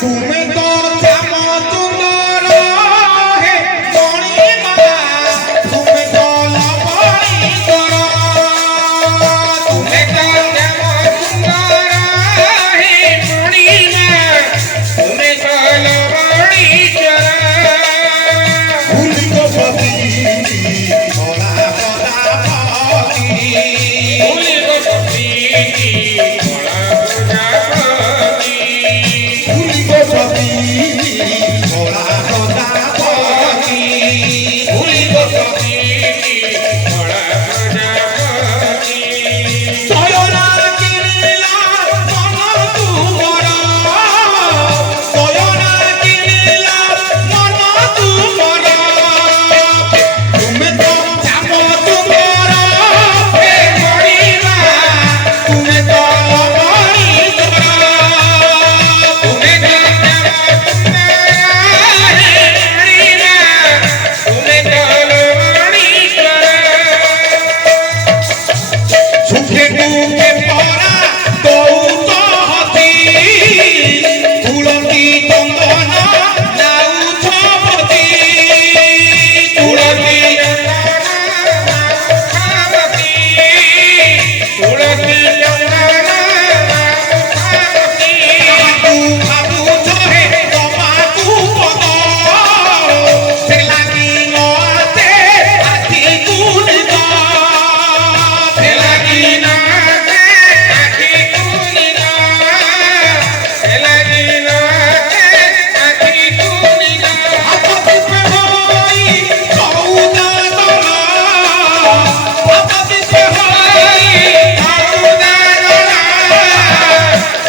ତୁମେ ତ ଶ୍ୟାମ ସୁନ୍ଦର ହେ ମଣିମା ତୁମେ ତ ଲବଣୀଶ୍ୱର ତୁମେ ତ ଶ୍ୟାମ ସୁନ୍ଦର ହେ ମଣିମା ତୁମେ ତ ଲବଣୀଶ୍ୱର ଭୁଲିବ ପତି ଭୋଳା ପ୍ରଜାପତି ଭୁଲିବ ପତି ଭୋଳା ପ୍ରଜାପତି ଭୁଲିବ ପତି ଭୋଳା ପ୍ରଜାପତି ଭୁଲିବ ପତି ଭୋଳା ପ୍ରଜାପତି ଶୟନା କିଣିଲା ମନ ତୁମର ଶୟନା କିଣିଲା ମନ ତୁମର ତୁମେ ତ ଶ୍ୟାମ ସୁନ୍ଦର ହେ ମଣିମା ତୁମେ ତ ଲବଣୀଶ୍ୱର ତୁମେ ତ ଶ୍ୟାମ ସୁନ୍ଦର ହେ ମଣିମା ତୁମେ ତ ଲବଣୀଶ୍ୱର ସୁଖେ ଦୁଃଖେ ପରା ଦଉଛ ହସି ତୁଳସୀ ଚନ୍ଦନ ନାଉଛ ପତି ତୁଳସୀ ଚନ୍ଦନ ନାଉଛ ପତି ତୁଳସୀ ଚନ୍ଦନ ନାଉଛ ପତି କାହାକୁ ଭାବୁଛ ହେ ଦବାକୁ ପଦ ସେ ଲାଗି ନ ଆସେ ଆଖିକୁ ନିଦ ସେ ଲାଗି ନ ଆସେ ଆଖିକୁ ନିଦ ସେ ଲାଗି ନ ଆସେ ଆଖିକୁ ନିଦ ଆପତିପେ ହୋଇ ସଉଦା ଦଳ ଆପତିପେ ହୋଇ ସଉଦା ଦଳ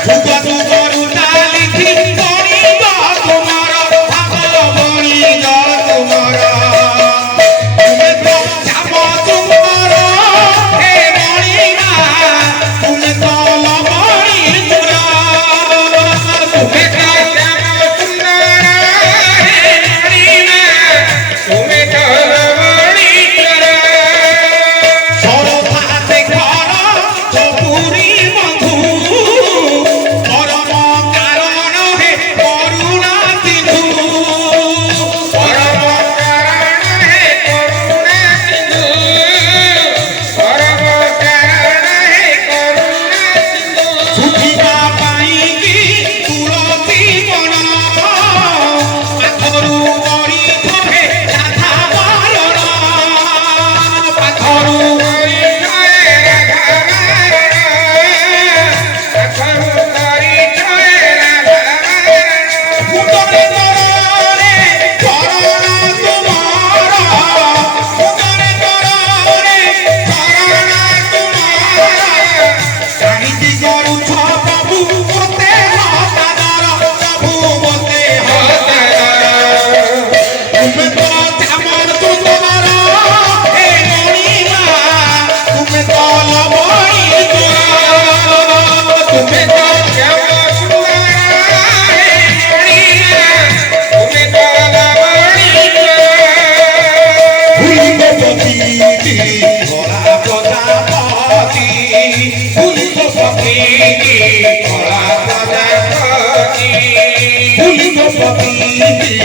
ଯୁଗ ଯୁଗରୁ ଚାଲିଛି ବଣିଜ ତୁମର ଭାବ ବଣିଜ ତୁମର ତୁମେ ତ ଶ୍ୟାମ ସୁନ୍ଦର ହେ ମଣିମା ତୁମେ ତ ଲବଣୀଶ୍ୱର ତୁମେ ତ ଶ୍ୟାମ ସୁନ୍ଦର ହେ ମଣିମା ତୁମେ ତ ଲବଣୀଶ୍ୱର ସରଧା ଶେଖର ଚତୁରୀ ବନ୍ଧୁ ପରମ କାରଣ ହେ କରୁଣା ସିନ୍ଧୁ ପରମ କାରଣ ହେ କରୁଣା ସିନ୍ଧୁ ପରମ କାରଣ ହେ କରୁଣା ସିନ୍ଧୁ ଶୁଖିବା ପାଇଁକି ତୁଳସୀ ବଣ ପାଖରୁ ବରିଷ ହେ ରାଧା ବାରଣ ପାଖରୁ ବରିଷ ହେ ରାଧା ବାରଣ ପାଖରୁ ବରିଷ ହେ ରାଧା ବାରଣ ମୁଣ୍ଡରେ ତରରେ ଚରଣ ତୁମର ମୁଣ୍ଡରେ ତରରେ ଚରଣ ତୁମର କାହିଁକି କରୁଛ ପ୍ରଭୁ ମୋତେ ହତାଦର ପ୍ରଭୁ ମୋତେ ହତାଦର ତୁମେ ତ ଶ୍ୟାମ ସୁନ୍ଦର ହେ ମଣିମା ତୁମେ ତ ଲବଣୀଶ୍ୱର ତୁମେ ତ ଶ୍ୟାମ ସୁନ୍ଦର ହେ ମଣିମା ତୁମେ ତ ଲବଣୀଶ୍ୱର ଭୁଲିବ ପତି ଭୋଳା ପ୍ରଜାପତି ଭୁଲିବ ପତି ଭୋଳା ପ୍ରଜାପତି ଭୁଲିବ ପତି